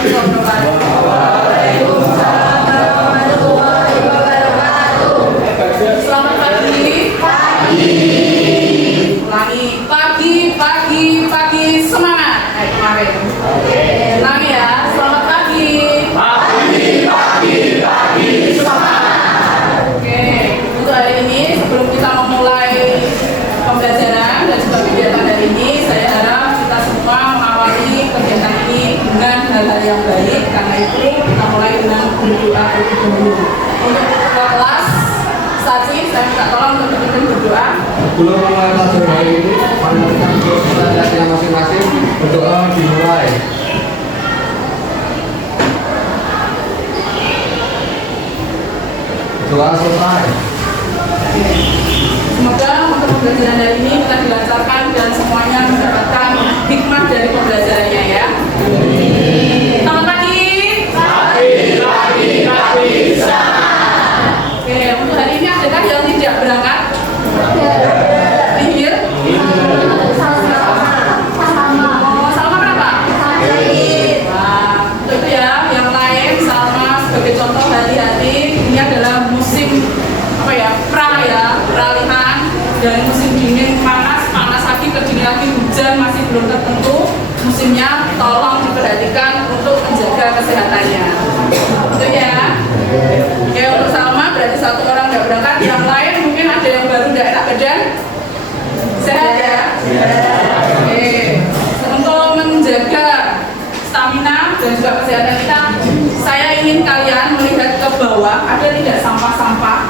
Waalaikumsalam warahmatullahi wabarakatuh. Selamat pagi. Ulangi. Pagi semangat. Kemarin. Ulangi ya. Selamat pagi. Pagi semangat. Oke. Untuk hari ini sebelum kita memulai pembelajaran dan juga kegiatan hari ini, saya harap kita semua mengawali kegiatan ini dengan hal-hal yang baik. Karena itu kita mulai dengan berdoa terlebih dahulu. Untuk ketua kelas Saci, saya minta tolong untuk dipimpin berdoa. Sebelum memulai pelajaran hari ini, mari kita belajarnya masing-masing berdoa dimulai. Doa selesai. Semoga untuk pembelajaran hari ini kita dilancarkan dan semuanya mendapatkan hikmah dari pembelajarannya ya. Selamat pagi. Oke, untuk hari ini adakah yang tidak berangkat? Pinggir? Salma berapa? Nah, untuk itu ya, yang lain Salma sebagai contoh hati-hati. Ini adalah musim peralihan dari musim dingin panas lagi ke dingin lagi, hujan masih belum tertentu musimnya. Tolong diperhatikan untuk menjaga kesehatannya. Itu ya. Oke, untuk Salma berarti satu orang nggak berangkat. Yang lain mungkin ada yang baru nggak enak badan. Sehat ya. Oke. Untuk menjaga stamina dan juga kesehatan kita, saya ingin kalian melihat ke bawah. Ada tidak sampah-sampah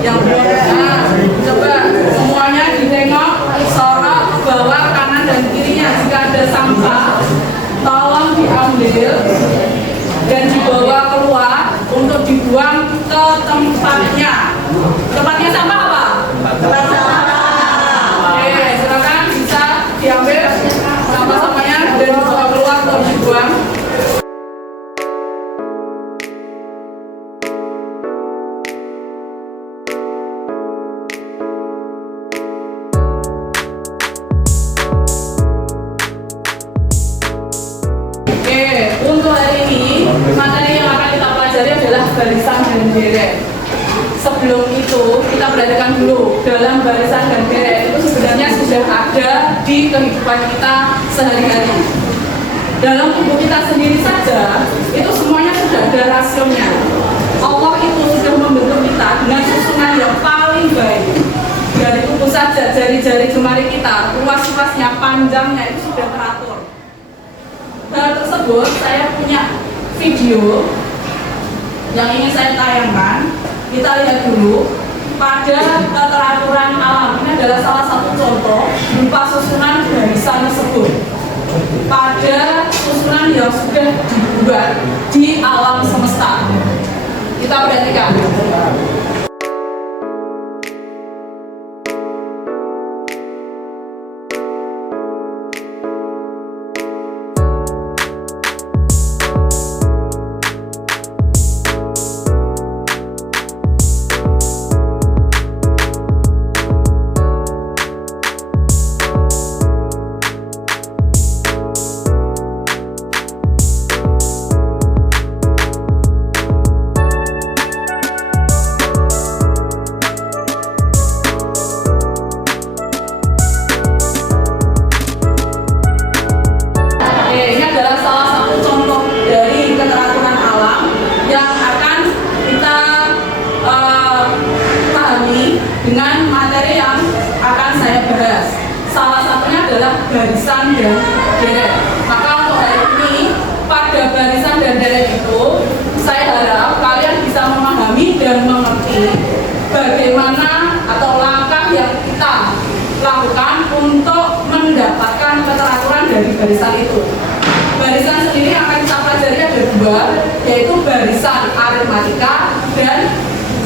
yang belum? Nah, coba semuanya ditengok, sorot ke bawah kanan dan kirinya. Jika ada sampah, tolong diambil dan dibawa keluar untuk dibuang ke tempatnya. Tempatnya sampah apa? Tempat sampah. Oke, silakan bisa diambil sampah-sampahnya dan dibawa keluar untuk dibuang. Untuk hari ini, materi yang akan kita pelajari adalah barisan dan deret. Sebelum itu, kita perhatikan dulu dalam barisan dan deret itu sebenarnya sudah ada di kehidupan kita sehari-hari. Dalam tubuh kita sendiri saja, itu semuanya sudah ada rasionya. Allah itu sudah membentuk kita dengan susunan yang paling baik. Dari tubuh saja, jari-jari jemari kita, luas-luasnya, panjangnya itu sudah teratur. Hal tersebut saya punya video yang ingin saya tayangkan. Kita lihat dulu pada keteraturan alam. Ini adalah salah satu contoh berupa susunan barisan tersebut pada susunan yang sudah dibuat di alam semesta. Kita perhatikan. Dengan materi yang akan saya bahas, salah satunya adalah barisan dan deret. Maka untuk hari ini pada barisan dan deret itu, saya harap kalian bisa memahami dan mengerti bagaimana atau langkah yang kita lakukan untuk mendapatkan keteraturan dari barisan itu. Barisan sendiri yang akan kita pelajari ada dua, yaitu barisan aritmatika dan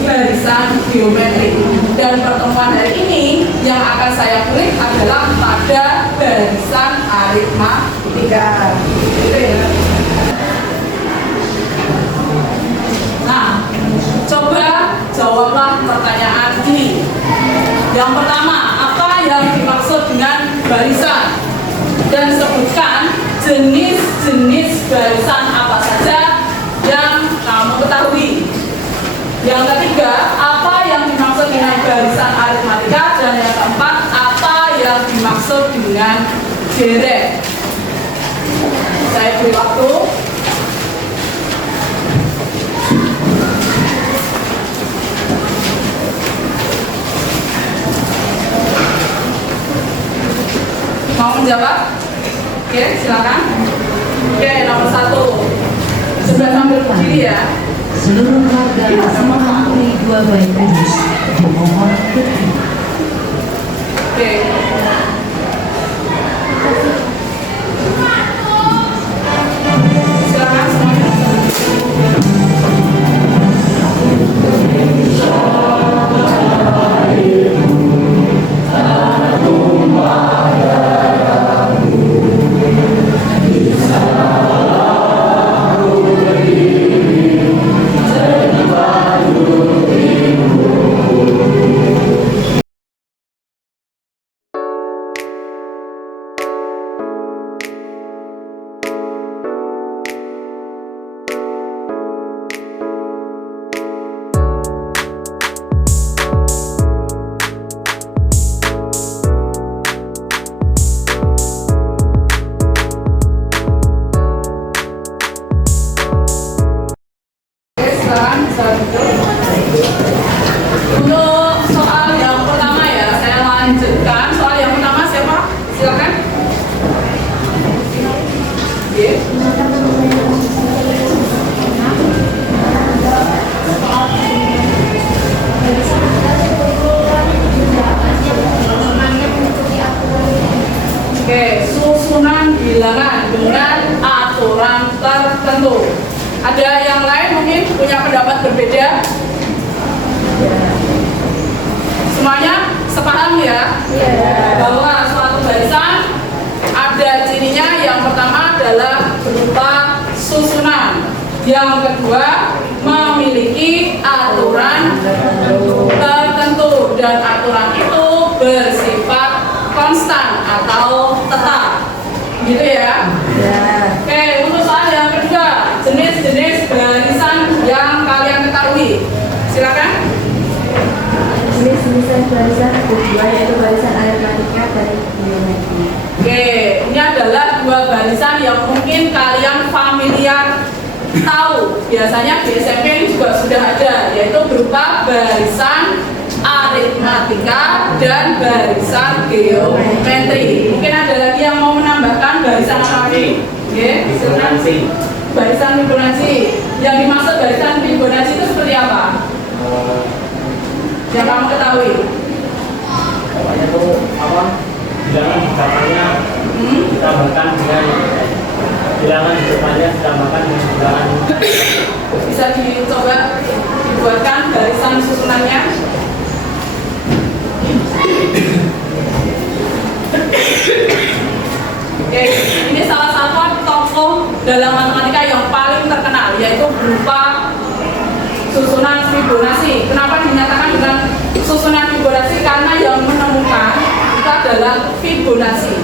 barisan geometrik. Dan pertemuan hari ini yang akan saya kulik adalah pada barisan aritmatika. Nah, coba jawablah pertanyaan ini. Yang pertama, apa yang dimaksud dengan barisan? Dan sebutkan jenis-jenis barisan apa saja yang kamu ketahui. Yang ketiga, apa yang dimaksud dengan barisan aritmatika, dan yang keempat, apa yang dimaksud dengan deret. Saya beri waktu. Mau menjawab? Oke, silakan. Oke, nomor 1. Sudah sambil berdiri ya. Seluruh warga yang mengakui dua bayi kudus dimohon berdiri. Oke. Silakan semuanya. Untuk soal yang pertama ya, saya lanjutkan. Soal yang pertama siapa? Silakan. Oke, susunan bilangan dengan aturan tertentu. Ada yang lain mungkin punya pendapat berbeda? Semuanya sepaham ya? Bahwa suatu barisan ada cirinya. Yang pertama adalah berupa susunan. Yang kedua memiliki aturan tertentu, dan aturan itu bersifat konstan atau tetap. Gitu ya? Oke, untuk soal yang kedua, jenis-jenis barisan yang kalian ketahui. Silakan. Jenis-jenis barisan kedua yaitu barisan aritmatika dan geometri. Oke, ini adalah dua barisan yang mungkin kalian familiar tahu. Biasanya di SMP ini juga sudah ada, yaitu berupa barisan aritmatika dan barisan geometri. Mungkin ada lagi yang mau menambahkan barisan apa ini? Oke, silakan. Barisan Fibonacci. Yang dimaksud barisan Fibonacci itu seperti apa? Yang kamu ketahui? Pokoknya itu apa? Bilangan di depannya ditambahkan dengan bilangan di depannya ditambahkan dengan bilangan. Bisa dicoba dibuatkan barisan susunannya. Oke, ini salah satu tokoh dalam matematika yang paling terkenal, yaitu berupa susunan Fibonacci. Kenapa dinyatakan dengan susunan Fibonacci? Karena yang menemukan itu adalah Fibonacci.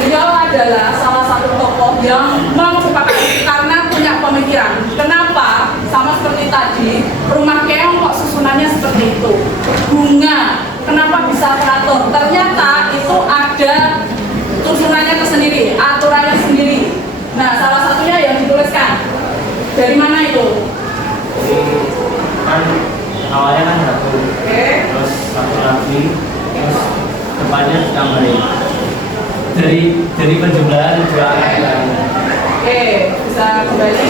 Beliau adalah salah satu tokoh yang merupakan, karena punya pemikiran. Kenapa? Sama seperti tadi, rumah keong kok susunannya seperti itu. Bunga, kenapa bisa teratur? Ternyata itu ada susunannya tersendiri, aturannya sendiri. Nah, salah satunya yang dituliskan. Dari mana itu? Kan awalnya kan satu, terus satu lagi, terus depannya ditambahin. Dari penjumlahan juga ada. Oke, bisa kembali.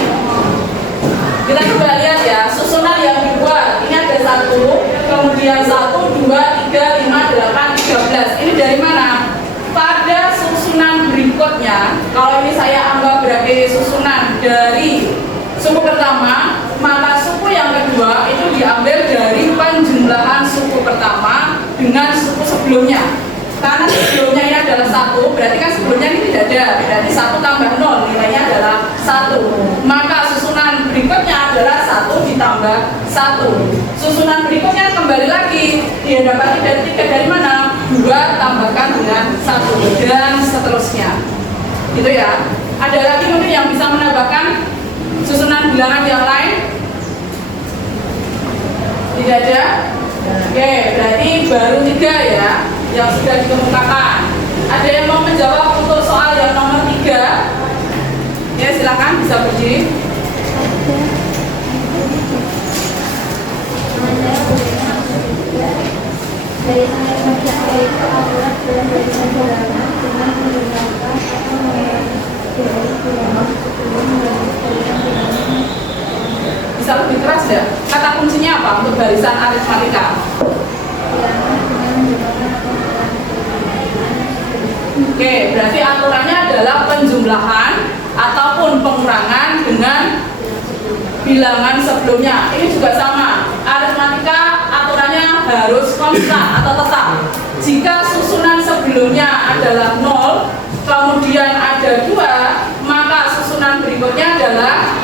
Kita coba lihat ya, susunan yang dibuat. Ini ada 1, kemudian 1, 2, 3, 5, 8, 13. Ini dari mana? Pada susunan berikutnya, kalau ini saya anggap berarti susunan dari suku pertama, maka suku yang kedua itu diambil dari penjumlahan suku pertama dengan suku sebelumnya. Karena sebelumnya ini adalah 1, berarti kan sebelumnya ini tidak ada, berarti 1 tambah 0, nilainya adalah 1. Maka susunan berikutnya adalah 1 ditambah 1. Susunan berikutnya kembali lagi, dia dapati dari 3 dari mana? 2 tambahkan dengan 1, dan seterusnya. Gitu ya. Ada lagi mungkin yang bisa menambahkan susunan bilangan yang lain? Tidak ada? Oke, berarti baru 3 ya yang sudah dikemukakan. Ada yang mau menjawab untuk soal yang nomor 3? Ya, silakan bisa berdiri. Dari sangat banyak yaitu akurat dan barisan bilangan dengan menggunakan atau menggunakan bilangan sebelum barisan bilangan. Bisa lebih keras ya? Kata kuncinya apa untuk barisan aritmatika? Bilangan dengan menggunakan atau Oke, berarti aturannya adalah penjumlahan ataupun pengurangan dengan bilangan sebelumnya. Ini juga sama. Aritmatika aturannya harus konstan atau tetap. Jika susunan sebelumnya adalah 0, kemudian ada 2, maka susunan berikutnya adalah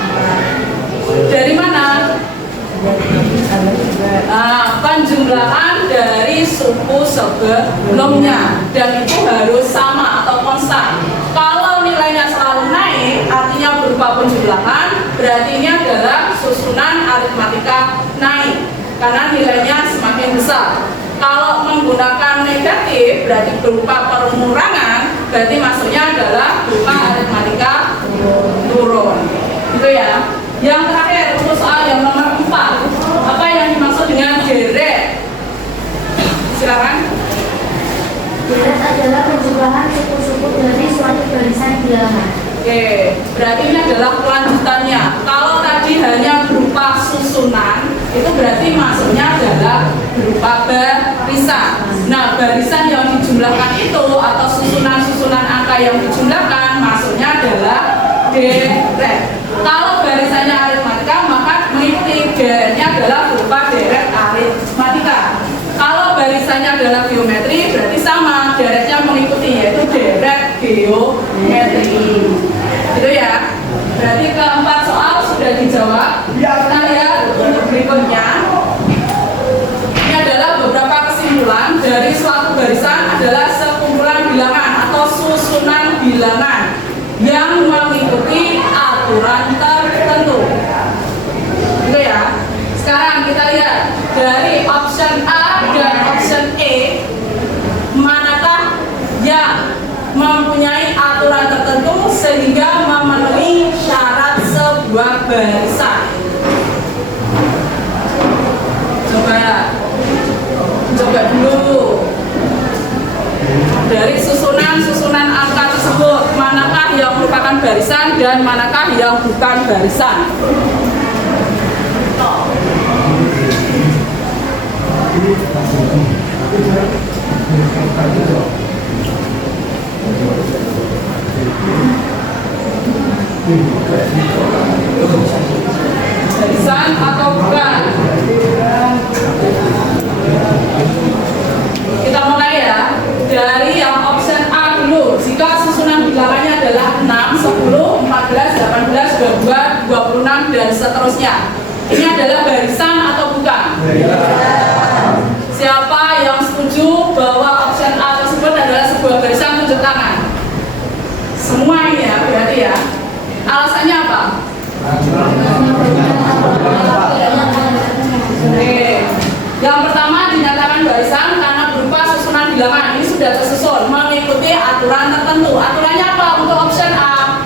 dari mana? Penjumlahan dari suku sebelumnya, dan itu harus sama atau konstan. Kalau nilainya selalu naik, artinya berupa penjumlahan, berarti ini adalah susunan aritmatika naik karena nilainya semakin besar. Kalau menggunakan negatif, berarti berupa pengurangan, berarti maksudnya adalah berupa aritmatika turun. Gitu ya. Yang terakhir untuk soal yang nomor 4, apa yang dimaksud dengan deret? Silakan. Deret adalah penjumlahan suku-suku dari suatu barisan bilangan. Oke, berarti ini adalah kelanjutannya. Kalau tadi hanya berupa susunan, itu berarti maksudnya adalah berupa barisan. Nah, barisan yang dijumlahkan itu atau susunan-susunan angka yang dijumlahkan maksudnya adalah deret. Kalau barisannya aritmatika, maka mengikuti deretnya adalah berupa deret aritmatika. Kalau barisannya adalah geometri, berarti sama, deretnya mengikuti, yaitu deret geometri. Gitu ya. Berarti keempat soal sudah dijawab. Kita lihat untuk berikutnya. Ini adalah beberapa kesimpulan dari suatu barisan adalah sekumpulan bilangan atau susunan bilangan yang mengikuti aturan tertentu. Gitu ya. Sekarang kita lihat dari option A dan option E, manakah yang mempunyai aturan tertentu sehingga memenuhi syarat sebuah barisan. Coba dulu dari susunan angka tersebut, manakah yang merupakan barisan dan manakah yang bukan barisan. Barisan atau bukan? Kita mulai ya dari yang option A dulu. Jika susunan bilangannya adalah 6, 10, 14, 18, 22, 26 dan seterusnya, ini adalah barisan atau bukan? Siapa yang setuju bahwa option A tersebut adalah sebuah barisan, tunjuk tangan. Semua ini ya, berarti ya. Alasannya apa? Oke. Yang pertama dinyatakan barisan karena berupa susunan bilangan. Ini sudah tersusun mengikuti aturan tertentu. Aturannya apa untuk option A?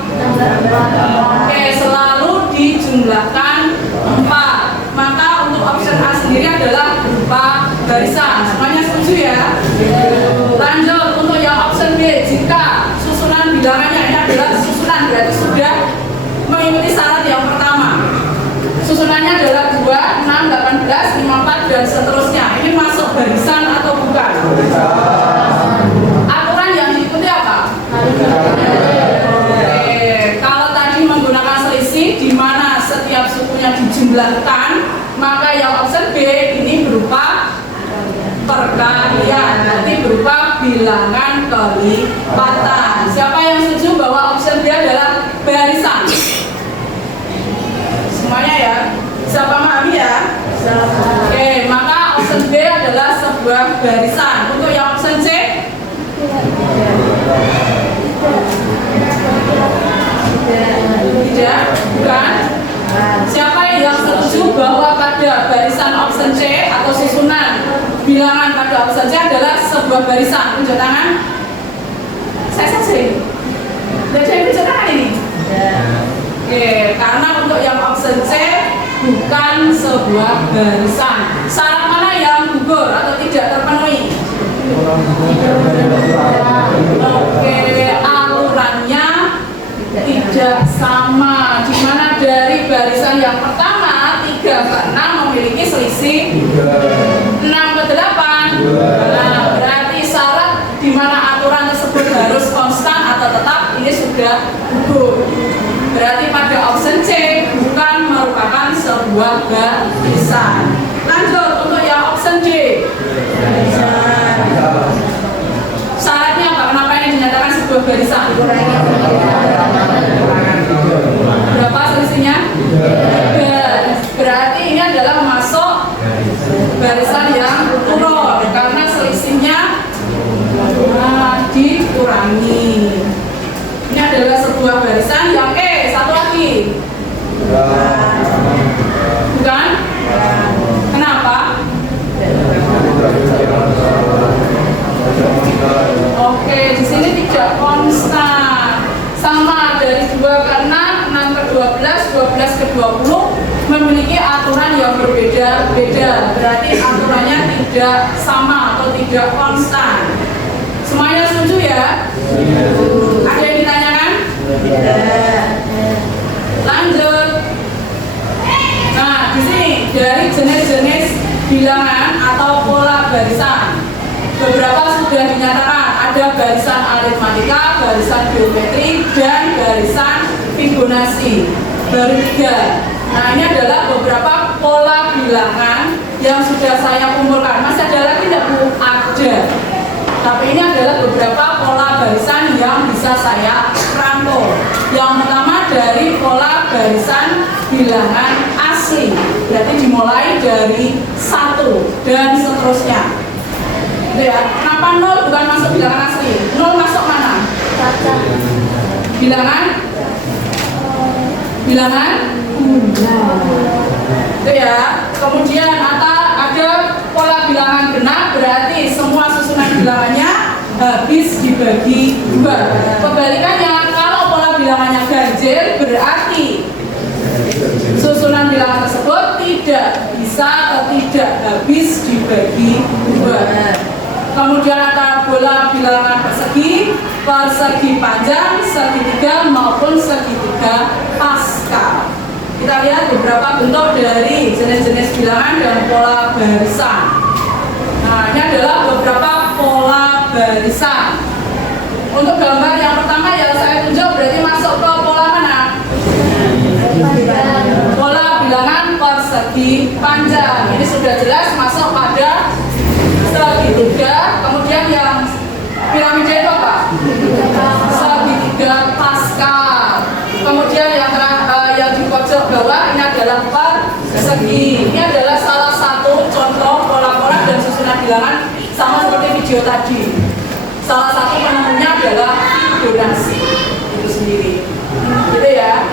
Oke, selalu dijumlahkan 4. Maka untuk option A sendiri adalah berupa barisan. Semuanya setuju ya? Lanjut untuk yang option B. Jika susunan bilangannya ini adalah susunan, berarti sudah mengikuti syarat yang pertama. Susunannya adalah 2, 6, 18, 54 dan seterusnya. Ini masuk barisan atau bukan? Aturan yang diikuti apa? Oke, kalau tadi menggunakan selisih di mana setiap sukunya dijumlahkan, maka yang option B ini berupa perkalian, nanti berupa bilangan kelipatan. Siapa yang setuju bahwa option B adalah barisan? Semuanya ya? Bisa pahami ya? Oke, maka option B adalah sebuah barisan. Untuk yang option C? atau susunan bilangan pada option C adalah sebuah barisan. Tunjuk tangan. Saya saja ini. Tidak ada yang tunjuk tangan ini. Oke, karena untuk yang option C bukan sebuah barisan. Syarat mana yang gugur atau tidak terpenuhi? Oke, alurannya tidak sama. Di mana dari barisan yang pertama 3 ke 6 memiliki selisih 6 ke 8. Nah, berarti syarat di mana aturan tersebut harus konstan atau tetap ini sudah gugur. Berarti pada option C bukan merupakan sebuah barisan. Lanjut untuk yang option D. Syaratnya apa? Kenapa ini dinyatakan sebuah barisan? Berapa selisihnya? 3. Berarti ini adalah masuk barisan yang turun karena selisihnya dikurangi. Ini adalah sebuah barisan yang satu lagi. Bukan? Kenapa? Oke, di sini tidak konstan. Sama dari 2 ke 6, 6 ke 12, 12 ke 20 memiliki aturan yang berbeda-beda. Berarti aturannya tidak sama atau tidak konstan. Semuanya setuju ya? Ada yang ditanyakan? Lanjut. Nah, di sini dari jenis-jenis bilangan atau pola barisan, beberapa sudah dinyatakan. Ada barisan aritmatika, barisan geometri, dan barisan Fibonacci. Baru 3. Nah, ini adalah beberapa pola bilangan yang sudah saya kumpulkan. Masih ada lagi tidak Bu? Ada. Tapi ini adalah beberapa pola barisan yang bisa saya rangkum. Yang pertama dari pola barisan bilangan asli. Berarti dimulai dari 1 dan seterusnya. Ya, kenapa 0 bukan masuk bilangan asli? 0 masuk mana? Bilangan itu ya. Kemudian ada pola bilangan genap, berarti semua susunan bilangannya habis dibagi 2. Kebalikannya, kalau pola bilangannya ganjil, berarti susunan bilangan tersebut tidak bisa atau tidak habis dibagi 2. Kemudian ada pola bilangan persegi panjang, segitiga maupun segitiga Pascal. Kita lihat beberapa bentuk dari jenis-jenis bilangan dan pola barisan. Nah, ini adalah beberapa pola barisan. Untuk gambar yang pertama yang saya tunjuk berarti masuk ke pola mana? Pola bilangan persegi panjang. Ini sudah jelas masuk pada segitiga. Kemudian yang piramida itu apa? Segitiga Pascal. Kemudian yang di pojok bawah ini adalah persegi. Ini adalah salah satu contoh pola-pola dan susunan bilangan sama seperti video tadi. Salah satu penemunya adalah Fibonacci itu sendiri. Gitu ya.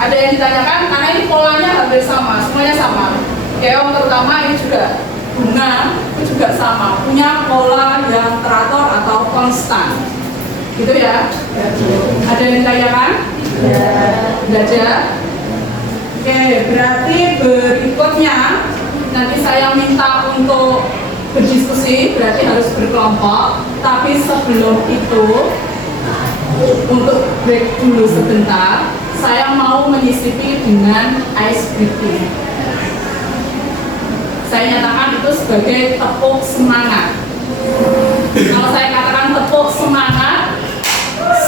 Ada yang ditanyakan karena ini polanya hampir sama, semuanya sama. Keong terutama ini juga bunga itu juga sama, punya pola yang teratur atau konstan. Gitu ya. Ada yang ditanyakan? Belajar. Oke, berarti berikutnya nanti saya minta untuk berdiskusi, berarti harus berkelompok. Tapi sebelum itu, untuk break dulu sebentar, saya mau menyisipi dengan ice breaking. Saya nyatakan itu sebagai tepuk semangat. Kalau saya katakan tepuk semangat,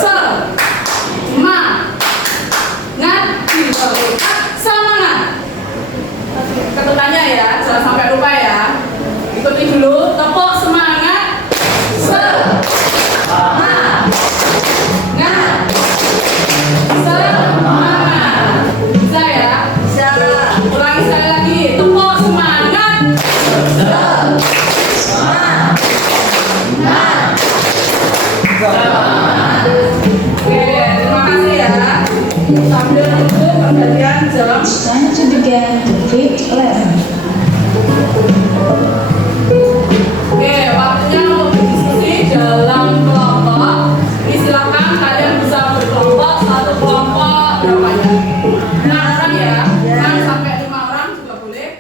semangat. Ketukannya ya, jangan sampai lupa ya. Ikuti dulu, tepuk semangat, semangat. Bisa ya? Bisa. Ulangi sekali lagi, tepuk semangat. Oke, terima kasih ya. Sambil nunggu pergantian jam. It's time to begin the fifth lesson. Oke, waktunya untuk berdiskusi dalam kelompok. Silakan kalian bisa berkelompok, satu kelompok berapa ya? 6 orang ya, kan sampai 5 orang juga boleh.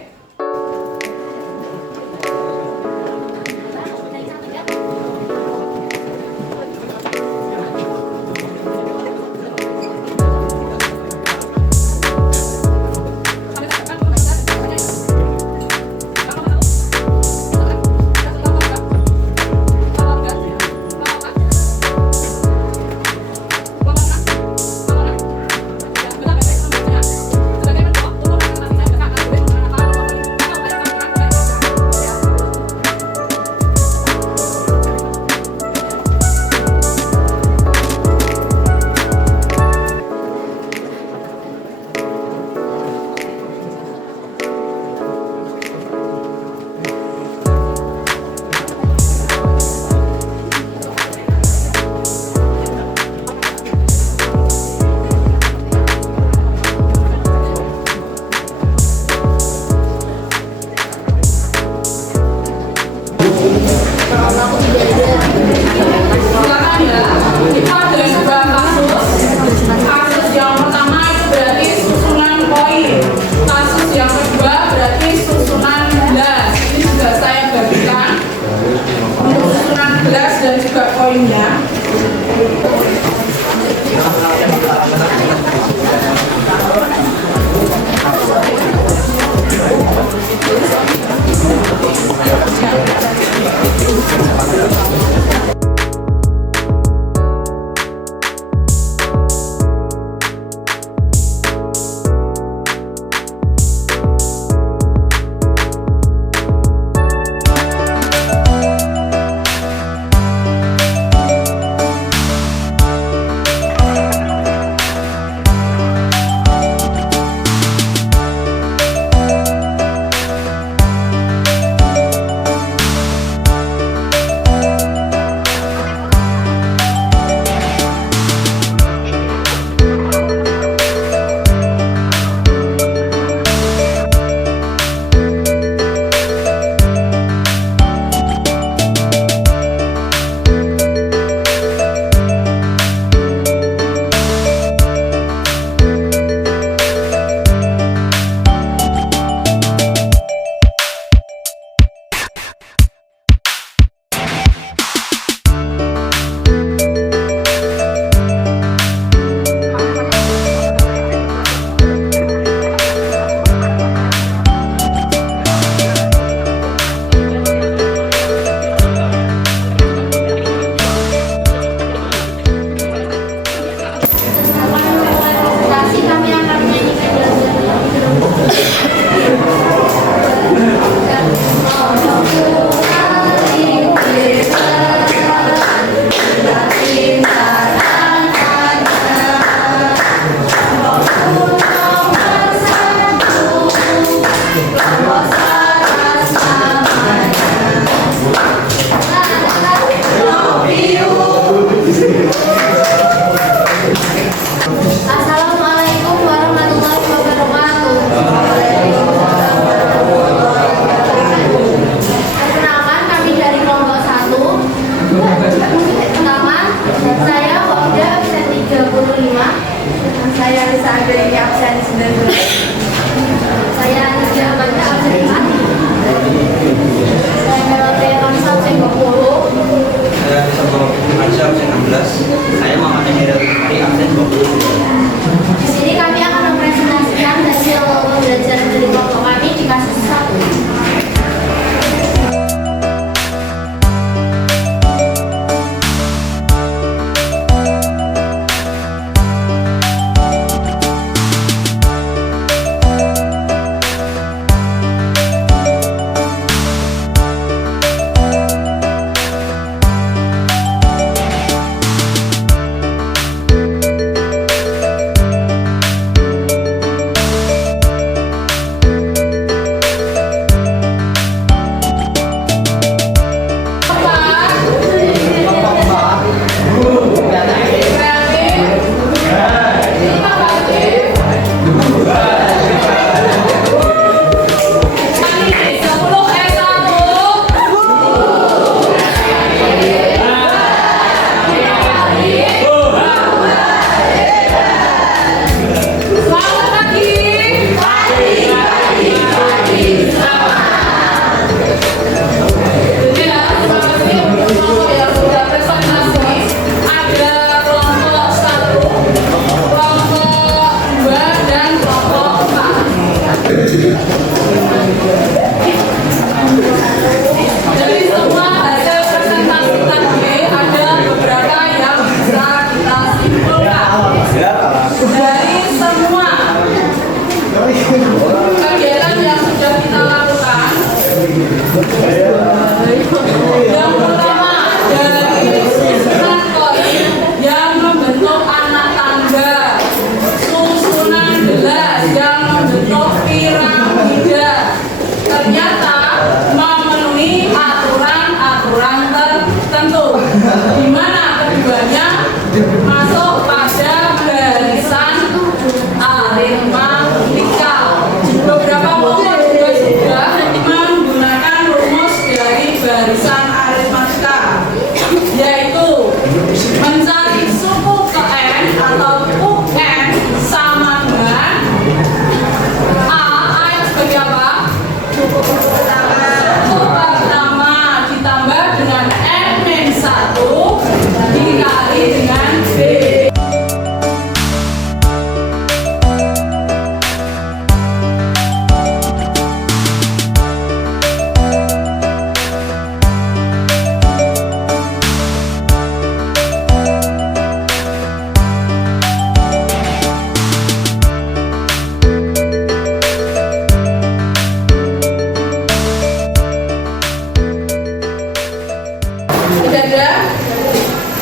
Sudah ada?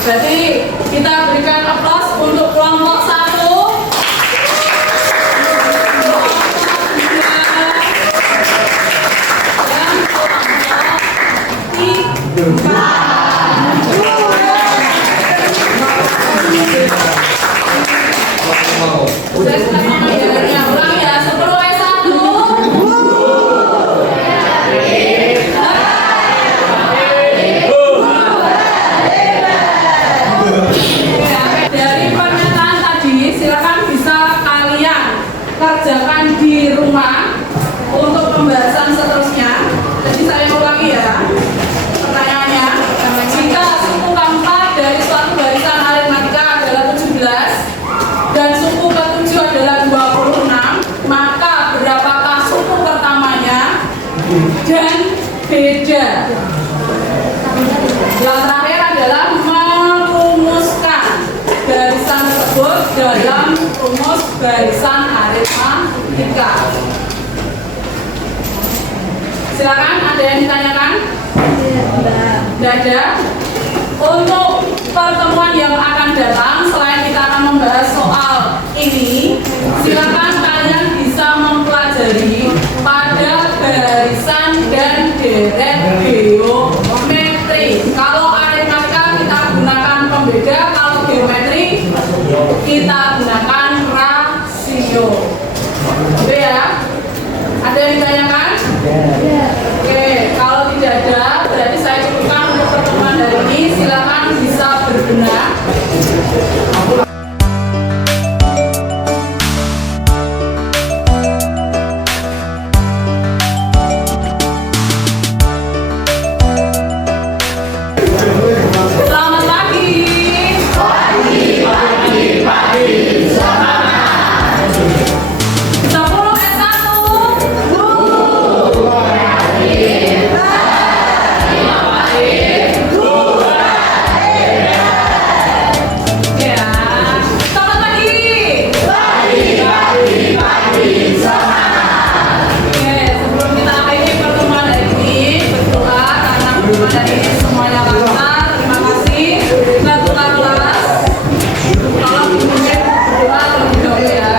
Berarti kita berikan aplaus untuk kelompok 1. Ulang ya, 10 dari pernyataan tadi, silakan bisa kalian kerjakan di rumah untuk pembahasan seterusnya. Jadi saya ulangi ya. Pertanyaannya, jika suku keempat dari suatu barisan aritmatika adalah 17 dan suku ketujuh adalah 26, maka berapakah suku pertamanya dan beda? Yang terakhir adalah merumuskan barisan tersebut dalam rumus barisan aritmatika. Silakan, ada yang ditanyakan? Tidak ada. Untuk pertemuan yang akan datang, selain kita akan membahas soal ini, silakan kalian bisa mempelajari pada barisan dan deret geometri. Kalau aritmatika kita gunakan pembeda, kalau geometri kita gunakan rasio. Oke ya? Ada yang ditanyakan? Oke, kalau tidak ada, berarti saya cukupkan untuk pertemuan hari ini. Silakan bisa berbenah. Selamat pagi. Sepuluh S1. Ya, selamat pagi. Oke, sebelum kita akhiri pertemuan hari ini, berdoa karena pertemuan hari ini semuanya lancar. Terima kasih. Kita tukar kelas. Tolong dipimpin berdoa terlebih dahulu ya.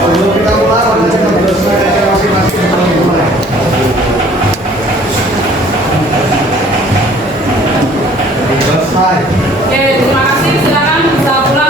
Sebelum kita mulai, mari kita berdoa masing-masing sebelum mulai. Selesai. Oke, terima kasih. Silakan bisa pulang.